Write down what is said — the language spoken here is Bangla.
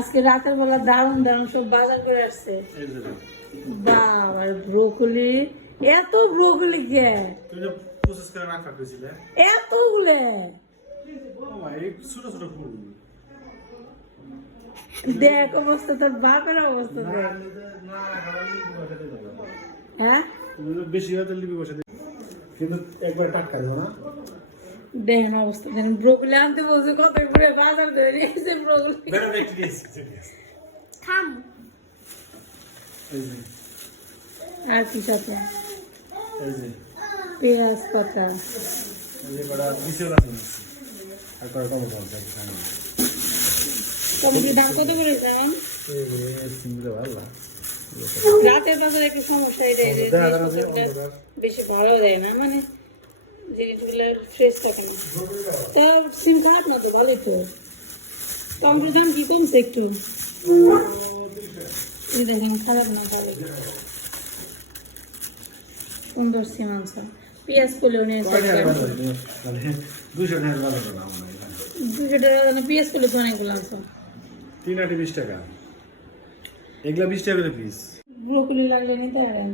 আজকে রাতের বেলা দারুণ দারুণ সব বাজার করে আসছে। বাবা ব্রোকলি, এত ব্রোকলি কে? তুমি যে প্রসেস করে রাখা কইছিলে এতগুলো এই ছোট ছোট ফুল দেখ অবস্থা, তোর বাপের অবস্থা দেখ। হ্যাঁ বেশি হয়তো লিপি বসে কিন্তু একবার টাটকা দেবো না। দেখেন অবস্থা দেখেন, ব্রোকলি আনতে বলছে কত করে বাজার করে নিয়ে এসে ব্রোকলি খাম আর কি সাথে এই যে পেঁয়াজ পাতা এই যে কটা বিশাল আছে আর কটা কম বলছে টমেটোর দাম কত করে যান? এই সিঙ্গেল ভালো রাতের বাজার একটু সমস্যা এটাই যে জিনিসপত্রটা বেশি ভালো দেয় না, মানে জিনিসগুলো ফ্রেশ থাকে না। তা সিম খারাপ না তো, ভালোই তো। টমেটোর দাম কি কমছে একটু? এই দেখেন খারাপ না, ভালো সুন্দর সিম আনছে। পেঁয়াজ করলেও নিয়ে 200 টাকার বাজার না আমার 200 টাকা, পেঁয়াজ করলে তো অনেকগুলো আনছে। 3 20 টাকা, এগুলা 20 টাকা করে পিস। ব্রোকলি লাগলে নিতে পারেন।